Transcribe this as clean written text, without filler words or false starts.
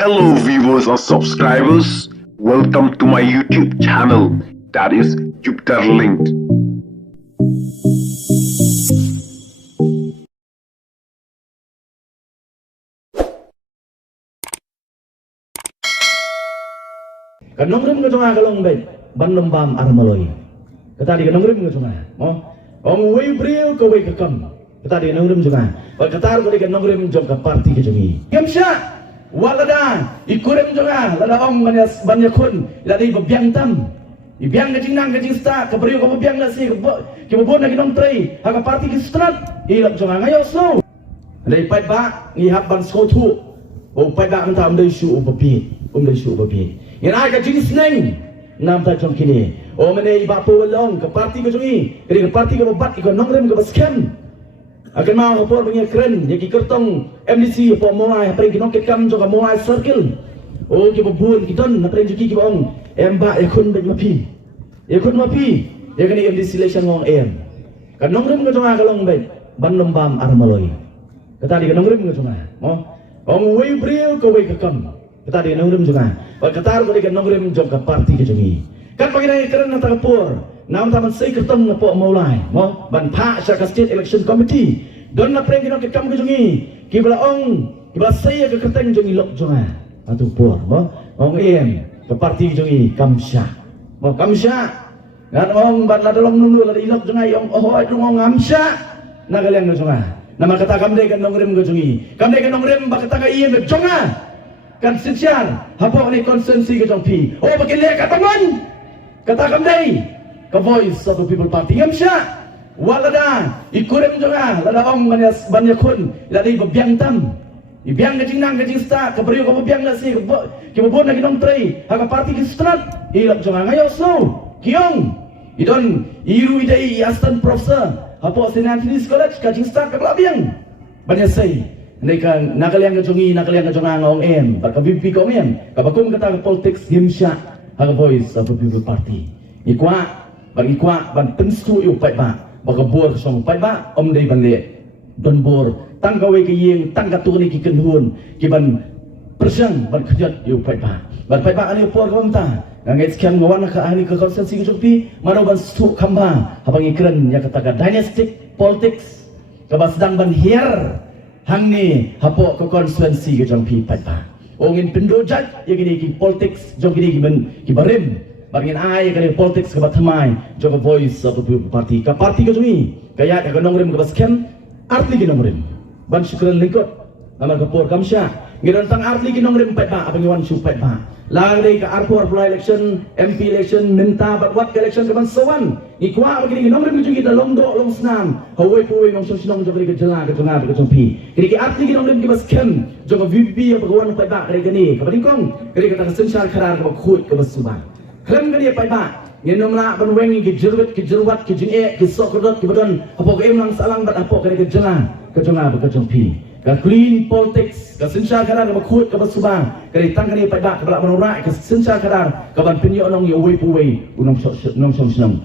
Hello viewers or subscribers, welcome to my YouTube channel, that is Jupiter Linked. Kanong rim ngajunga kalong bet bandom bam armaloy. Kata di kanong rim ngajunga. Ong way bril ko way kakam. Kata di kanong rim junga. Pag katar ko di kanong rim jom ka party ke jungi. Gamsya walada ikurim junga lada ong banya kun lada ibabyang tam. Ibyang ngajing nang ngajing sta kabriyo ko babyang nasi ke bobon na kinong tray. Haka party ke strat ilap junga ngayo so. Lay pai ba ngihap ban sko tu. O pai ba anta am dai shu ubapi. Dai shu ubapi. Yang ai ka jenis neng nam ta jong kini o mene iba po long ke party ko jongi kini ke party ko bat ko nongrem ke baskem akan mau por bagi keren yaki kertong MDC po mulai pring kinong kekam jo ka mulai circle o ke bubun kidon na pring juki ki bong emba ekun bag mapi ya kini MDC election ngong em kan nongrem ko jonga kalong bag bandom bam armaloy kata di nongrem ko jonga ong way bril ko way kekam kita di nongrim juga. Wal katar ko di nongrim jom ka party ke jungi. Kan pagi nang keren nang tagapur. Nam taman sei kertong na po maulay. Mo ban pa sa state election committee. Don na preng kinong kekam ke jungi. Kibla sei ke kerteng jungi lok junga. Atu pur mo. Ong em ke party ke jungi kamsya. Mo kamsya. Ngan ong ban la dalong nunu la ilok junga ong ong amsya. Nagalyang no junga. Nama kata kamde kan nongrim ke jungi. Kamde kan nongrim ba kata ka iem ke junga. Kan senciar habok ni konsensi ke jongpi oh bagian lek katangan katakan dai ke voice of the people party ngamsya walada ikurim jonga lada ong banyak kun lada ibabyang tam ibyang ngajing nang ngajing sta kabriyo ko babyang nasi ke bobon na kinong tray haka party ki strat ilap jonga ngayo so kiong idon iru idai astan professor habok Senatris College kajing sta ka labyang banyak say Neka nakaliang kajungi ngong em, baka VP ko em, kabakum kata politics himsya, haga voice of the people party. Ikwa, ban penstu yu pai ba, baka bor song pai ba, day banle, don bor, tang gawe ke yeng, tang katuni ki kenhun, ki ban persang ban kejat yu pai ba. Ban pai ba ani por kom ta, ngait sekian ngawan ka ahli ke konsensi ke jupi, mano ban stu kamba, habang ikren ya katakan dynastic politics, kabas sedang ban hier. Hang ni hapo ke konstituensi ke jong pi pat pa ongin pendojat ya gini ki politics jong gini ki barim bangin ai ke politics ke batmai jong voice of the people party ka party ke jungi kaya ka nongrim ke baskem arti ki nongrim ban syukran lingkot nama ke por kamsya ngiron tang arti ki nongrim pat pa abang wan su pat pa lang dei ka arpor election MP election minta wat election ke ban sowan ikwa begini nongrim ke jungi da longdo long snam hawai puwi ngom sinong jong ke jela ke jonga ke jong pi kini arti ki nongrim ke baskem jong VP ke bawan pat pa kare gani ke badingkong kini kata sensar kharar ke khut ke basuban khlem gani pat pa ngenom la ban wengi ke jerwat ke jinge ke sokodot ke badon apo ke emang salang bat apo kare ke jela ke jonga ke jong pi ka clean politics ka sensar kharar ke khut ke basuban kare tang gani pat pa ke bala manorai ke sensar kharar ke ban pinyo nong ye wei puwi unong sinong